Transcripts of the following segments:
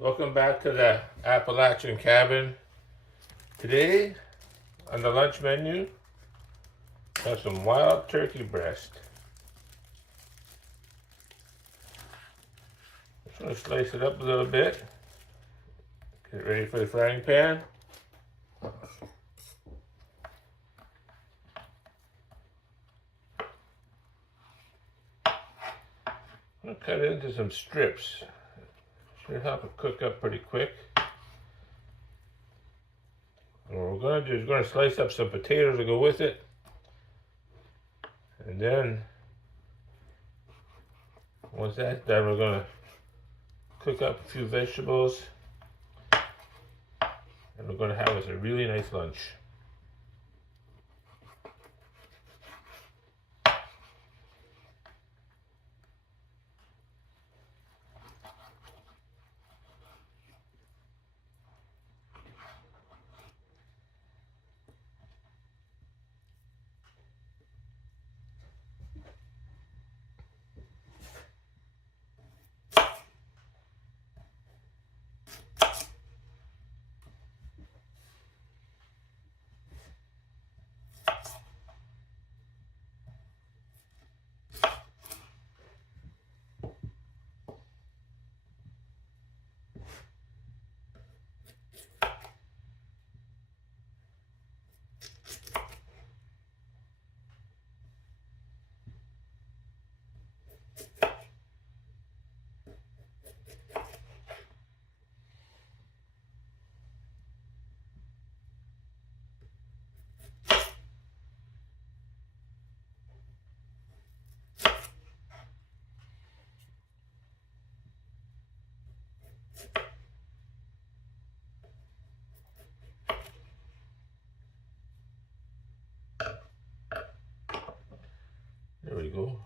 Welcome back to the Appalachian Cabin. Today, on the lunch menu, have some wild turkey breast. Just going to slice it up a little bit. Get ready for the frying pan. I'm going to cut it into some strips. Should help it cook up pretty quick. And what we're going to do is we're going to slice up some potatoes to go with it. And then, once that's done, we're going to cook up a few vegetables. And we're going to have us a really nice lunch. There we go.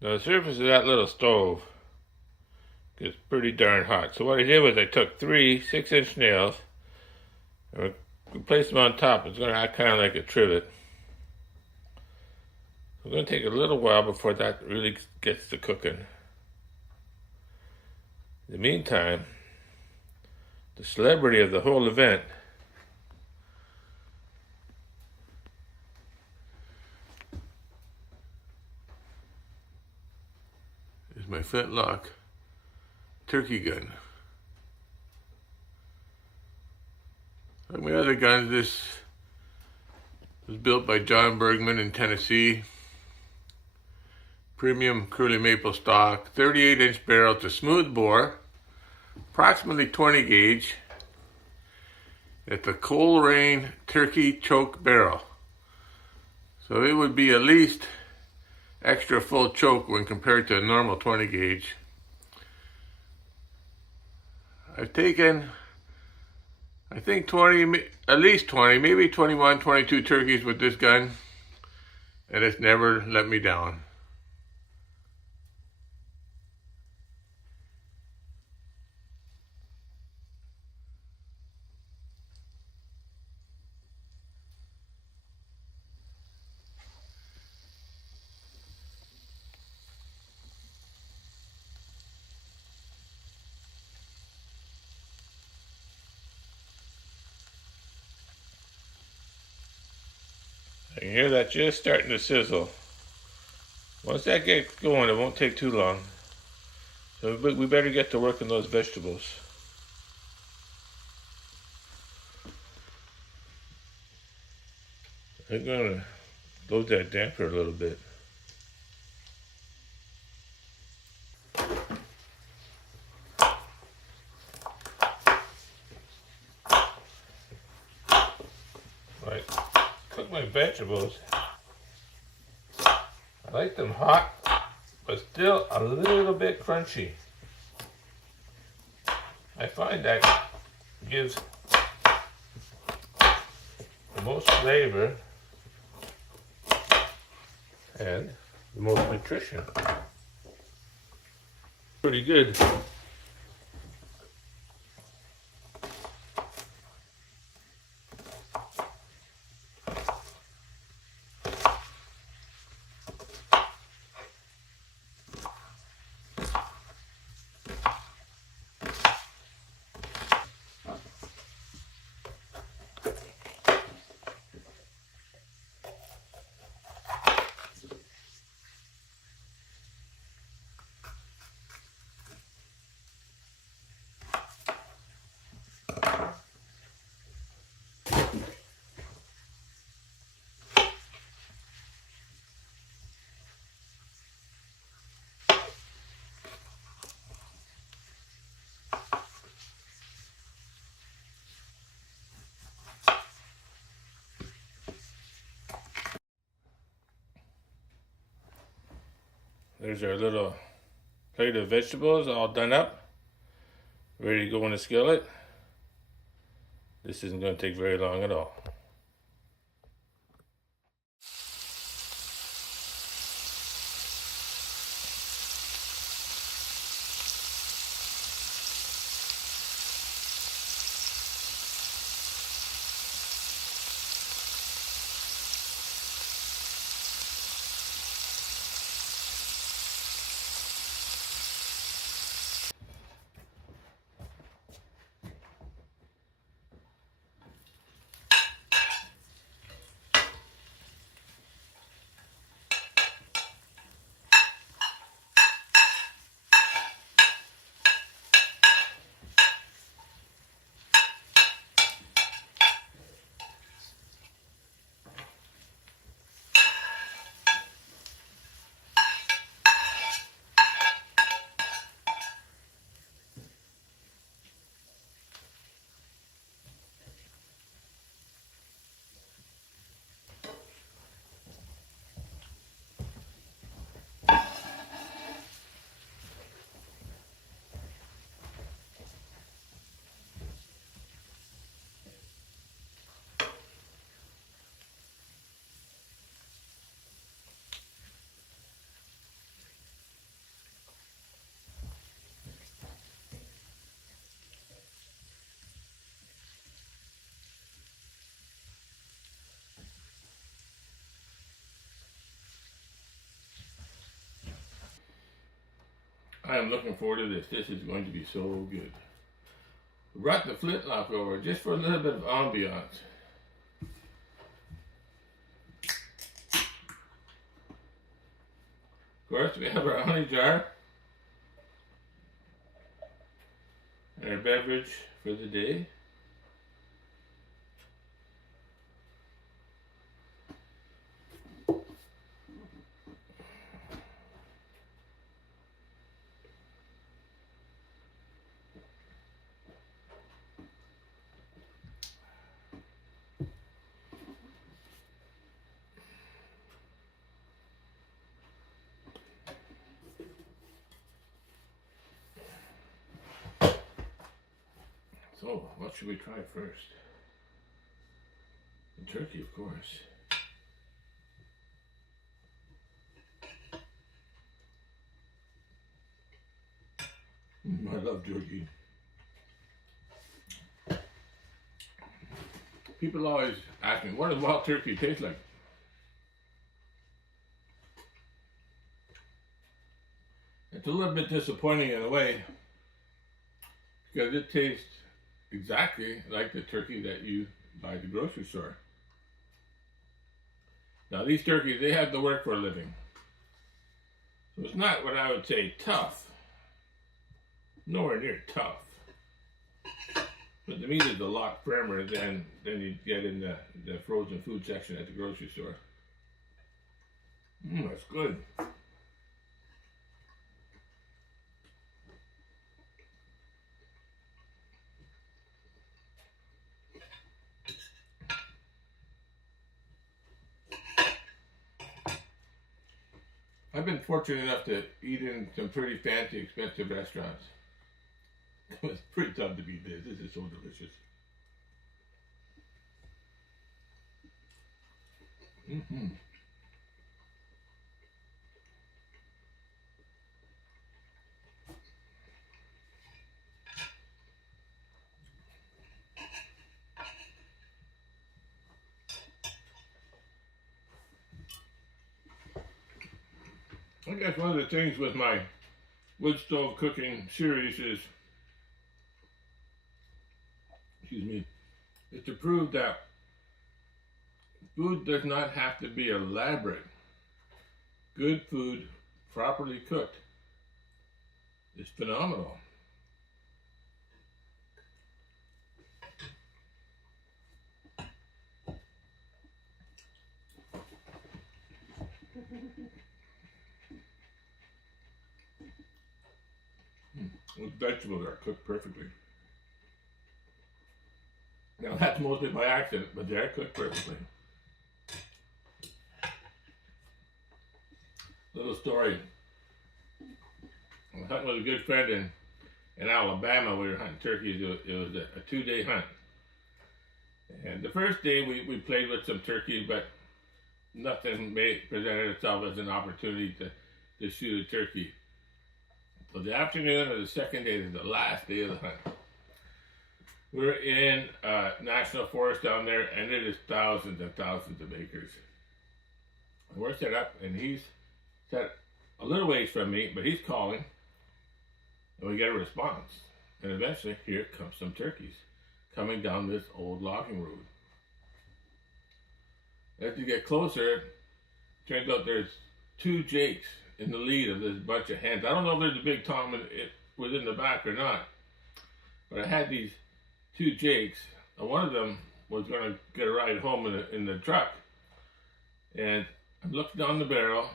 Now the surface of that little stove gets pretty darn hot. So what I did was I took 3 6-inch nails and we placed them on top. It's going to act kind of like a trivet. It's going to take a little while before that really gets to cooking. In the meantime, the celebrity of the whole event is my Flintlock turkey gun. Like my other guns, this was built by John Bergman in Tennessee. Premium curly maple stock, 38-inch barrel to smooth bore, approximately 20 gauge. It's a Coleraine turkey choke barrel. So it would be at least extra full choke when compared to a normal 20 gauge. I've taken, I think 20, at least 20, maybe 21, 22 turkeys with this gun. and it's never let me down. I can hear that just starting to sizzle. Once that gets going, it won't take too long. So we better get to work on those vegetables. I'm gonna load that damper a little bit. Right, cook my vegetables. I like them hot, but still a little bit crunchy. I find that gives the most flavor and the most nutrition. Pretty good. There's our little plate of vegetables all done up, ready to go in the skillet. This isn't going to take very long at all. I am looking forward to this. This is going to be so good. We brought the Flintlock over just for a little bit of ambiance. Of course, we have our honey jar and our beverage for the day. So, what should we try first? The turkey, of course. I love turkey. People always ask me, what does wild turkey taste like? It's a little bit disappointing in a way because it tastes exactly like the turkey that you buy at the grocery store. Now these turkeys, they have to work for a living. So it's not what I would say tough. Nowhere near tough. But the meat is a lot firmer than you get in the frozen food section at the grocery store. That's good. I've been fortunate enough to eat in some pretty fancy, expensive restaurants. It's pretty tough to beat this. This is so delicious. I guess one of the things with my wood stove cooking series is, is to prove that food does not have to be elaborate. Good food, properly cooked, is phenomenal. Those vegetables are cooked perfectly. Now that's mostly by accident, but they're cooked perfectly. Little story. I was hunting with a good friend in Alabama. We were hunting turkeys. It was a 2-day hunt. And the first day we played with some turkeys, but nothing presented itself as an opportunity to shoot a turkey. So the afternoon of the second day, the last day of the hunt, we're in national forest down there, and it is thousands and thousands of acres. And we're set up, and he's set a little ways from me, but he's calling, and we get a response. And eventually, here comes some turkeys coming down this old logging road. As you get closer, turns out there's 2 jakes in the lead of this bunch of hens. I don't know if there's a big tom was in the back or not, but I had these 2 jakes, and one of them was going to get a ride home in the truck, and I'm looking down the barrel.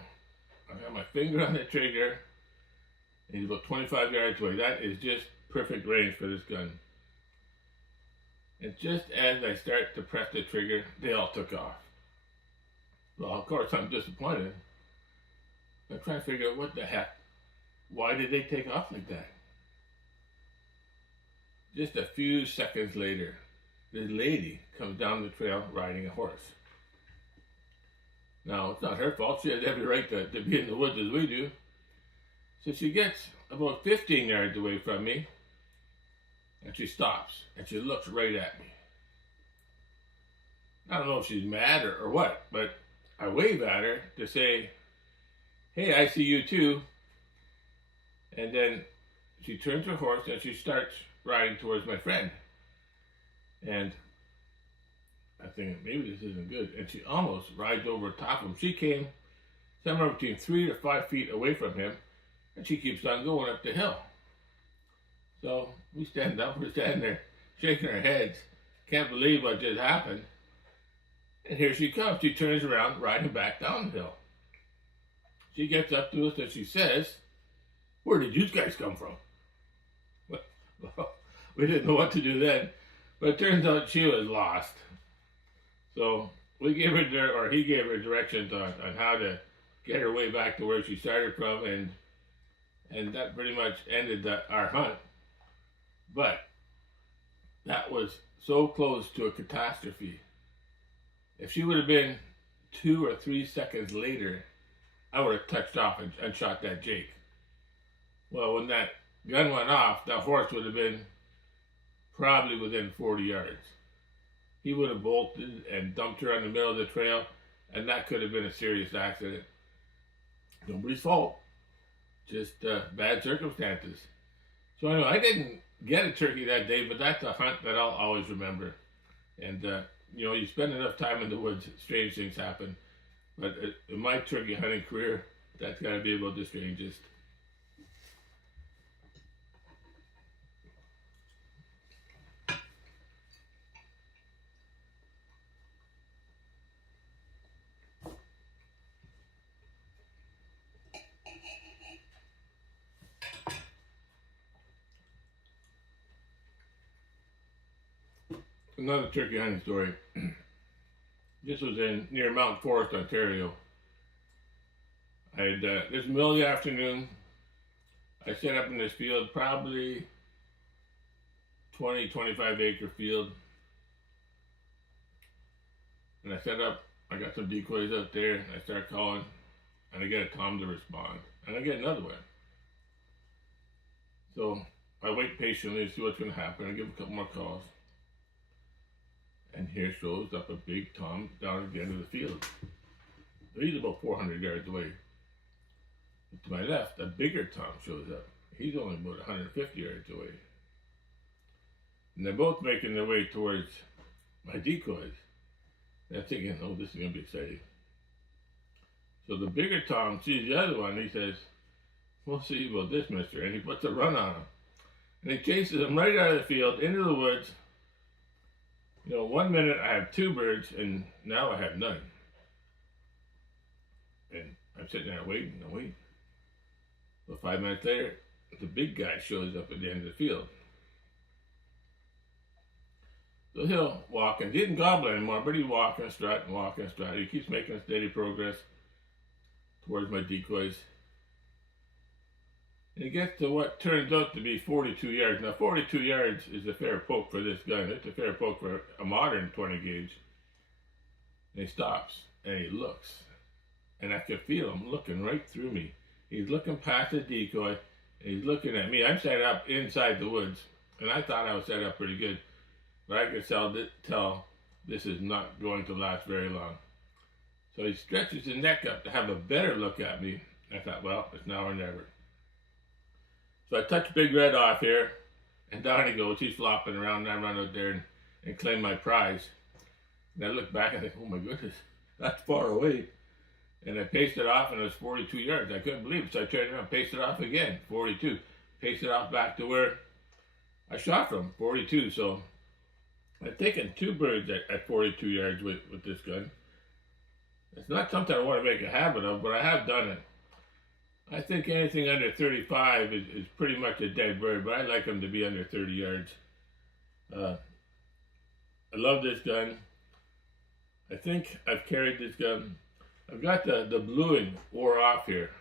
I have my finger on the trigger, and he's about 25 yards away. That is just perfect range for this gun. And just as I start to press the trigger, they all took off. Well, of course, I'm disappointed. I'm trying to figure out what the heck. Why did they take off like that? Just a few seconds later, this lady comes down the trail riding a horse. Now, it's not her fault. She has every right to be in the woods as we do. So she gets about 15 yards away from me, and she stops, and she looks right at me. I don't know if she's mad or what, but I wave at her to say, "Hey, I see you too." And then she turns her horse and she starts riding towards my friend. And I think maybe this isn't good. And she almost rides over top of him. She came somewhere between 3 to 5 feet away from him, and she keeps on going up the hill. So we stand up, we're standing there shaking our heads. Can't believe what just happened. And here she comes. She turns around, riding back down the hill. She gets up to us and she says, "Where did you guys come from?" Well, we didn't know what to do then, but it turns out she was lost. So we gave her, or he gave her directions on how to get her way back to where she started from, and that pretty much ended our hunt. But that was so close to a catastrophe. If she would have been 2 or 3 seconds later, I would have touched off and shot that jake. Well, when that gun went off, that horse would have been probably within 40 yards. He would have bolted and dumped her in the middle of the trail, and that could have been a serious accident. Nobody's fault, just bad circumstances. So anyway, I didn't get a turkey that day, but that's a hunt that I'll always remember. And you spend enough time in the woods, strange things happen. But in my turkey hunting career, that's got to be about the strangest. Another turkey hunting story. This was near Mount Forest, Ontario. I had this middle of the afternoon. I set up in this field, probably 25 acre field. And I set up, I got some decoys out there, and I start calling, and I get a tom to respond. And I get another one. So I wait patiently to see what's going to happen. I give a couple more calls. And here shows up a big tom down at the end of the field. He's about 400 yards away. But to my left, a bigger tom shows up. He's only about 150 yards away. And they're both making their way towards my decoys. And I'm thinking, oh, this is going to be exciting. So the bigger tom sees the other one, and he says, we'll see about this, mister. And he puts a run on him. And he chases him right out of the field, into the woods. 1 minute I have 2 birds, and now I have none. And I'm sitting there waiting and waiting. Well, 5 minutes later, the big guy shows up at the end of the field. So he'll walk, and he didn't gobble anymore, but he's walking and strut and walking and strut. He keeps making steady progress towards my decoys. And he gets to what turns out to be 42 yards. Now, 42 yards is a fair poke for this gun. It's a fair poke for a modern 20 gauge. And he stops, and he looks. And I can feel him looking right through me. He's looking past the decoy, and he's looking at me. I'm set up inside the woods, and I thought I was set up pretty good. But I could tell this is not going to last very long. So he stretches his neck up to have a better look at me. I thought, well, it's now or never. So I touch Big Red off here, and down he goes. He's flopping around, and I run out there and claim my prize. And I look back and think, oh my goodness, that's far away. And I paced it off, and it was 42 yards. I couldn't believe it. So I turned around, paced it off again, 42. Paced it off back to where I shot from, 42. So I've taken 2 birds at 42 yards with this gun. It's not something I want to make a habit of, but I have done it. I think anything under 35 is pretty much a dead bird, but I like them to be under 30 yards. I love this gun. I think I've carried this gun. I've got the bluing wore off here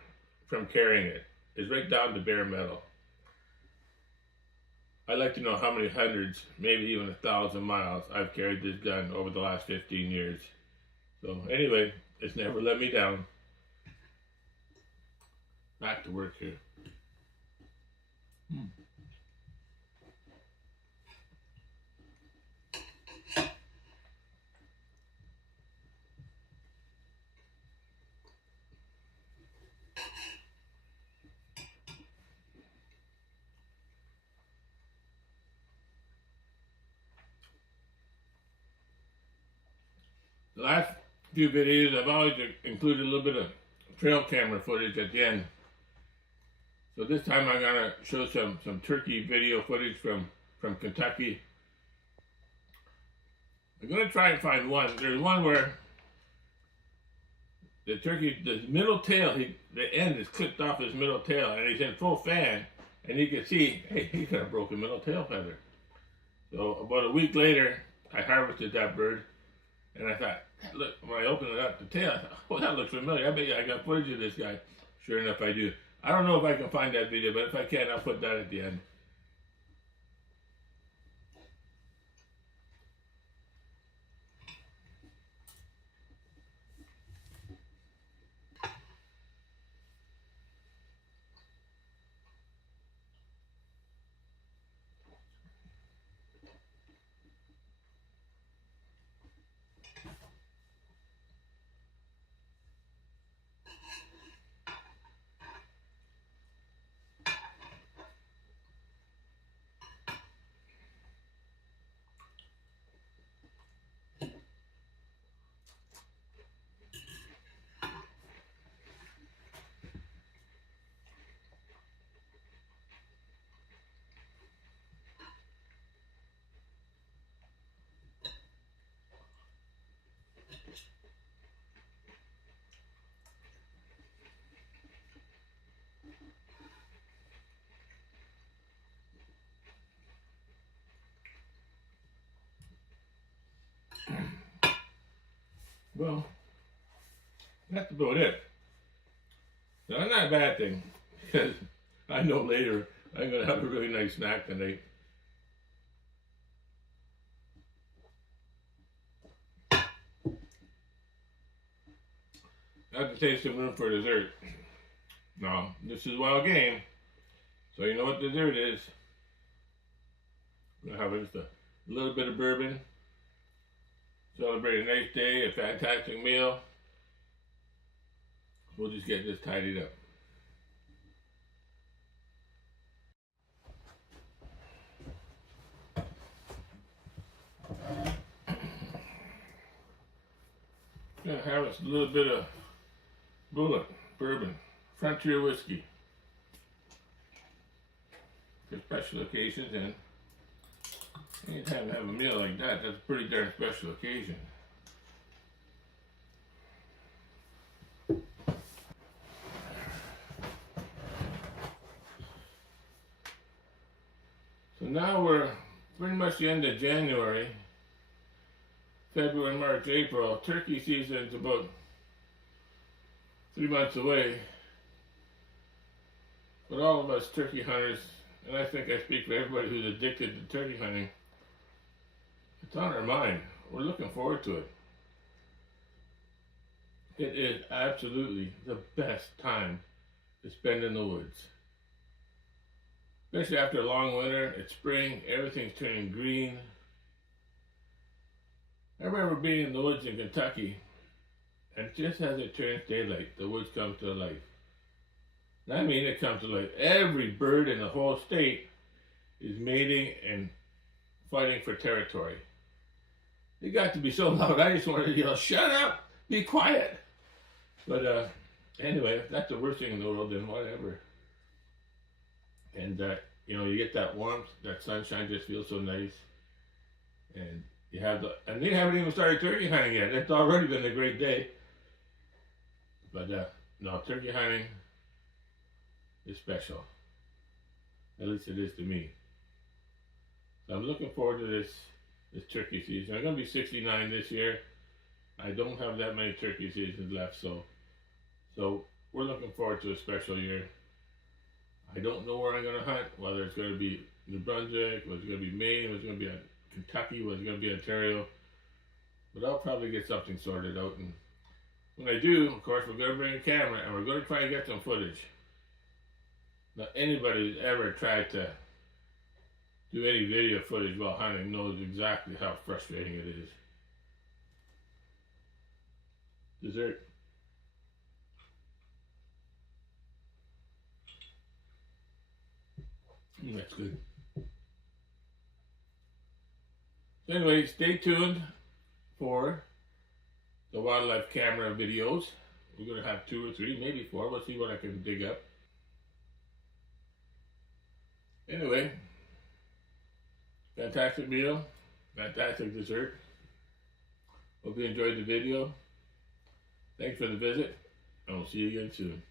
from carrying it. It's right down to bare metal. I'd like to know how many hundreds, maybe even 1,000 miles I've carried this gun over the last 15 years. So anyway, it's never let me down. Back to work here. The last few videos, I've always included a little bit of trail camera footage at the end. So this time I'm going to show some turkey video footage from Kentucky. I'm going to try and find one. There's one where the turkey, the middle tail, the end is clipped off his middle tail, and he's in full fan, and you can see, hey, he's got a broken middle tail feather. So about a week later, I harvested that bird, and I thought, look, when I opened it up, the tail, I thought, oh, that looks familiar. I bet you I got footage of this guy. Sure enough, I do. I don't know if I can find that video, but if I can, I'll put that at the end. Well, that's about it. Now, that's not a bad thing, because I know later I'm going to have a really nice snack tonight. I have to take some room for dessert. Now, this is wild game, so you know what dessert is. I'm going to have just a little bit of bourbon, celebrate a nice day, a fantastic meal. We'll just get this tidied up. Gonna have us a little bit of bullet bourbon, frontier whiskey for special occasions, and anytime you have a meal like that, that's a pretty darn special occasion. So now we're pretty much the end of January. February, March, April. Turkey season's about 3 months away. But all of us turkey hunters, and I think I speak for everybody who's addicted to turkey hunting, it's on our mind. We're looking forward to it. It is absolutely the best time to spend in the woods. Especially after a long winter, it's spring, everything's turning green. I remember being in the woods in Kentucky, and just as it turns daylight, the woods come to life. And I mean it comes to life. Every bird in the whole state is mating and fighting for territory. It got to be so loud, I just wanted to yell, "Shut up! Be quiet!" But anyway, if that's the worst thing in the world, then whatever. And you get that warmth, that sunshine just feels so nice. And you have and they haven't even started turkey hunting yet. It's already been a great day. But no, turkey hunting is special. At least it is to me. So I'm looking forward to this turkey season. I'm gonna be 69 this year. I don't have that many turkey seasons left, so we're looking forward to a special year. I don't know where I'm gonna hunt, whether it's gonna be New Brunswick, whether it's gonna be Maine, whether it's gonna be Kentucky, whether it's gonna be Ontario. But I'll probably get something sorted out, and when I do, of course, we're gonna bring a camera and we're gonna try to get some footage. Now, anybody who's ever tried to do any video footage while hunting knows exactly how frustrating it is. Dessert. That's good. So anyway, stay tuned for the wildlife camera videos. We're going to have 2 or 3, maybe 4. We'll see what I can dig up. Anyway, fantastic meal, fantastic dessert. Hope you enjoyed the video. Thanks for the visit, and we'll see you again soon.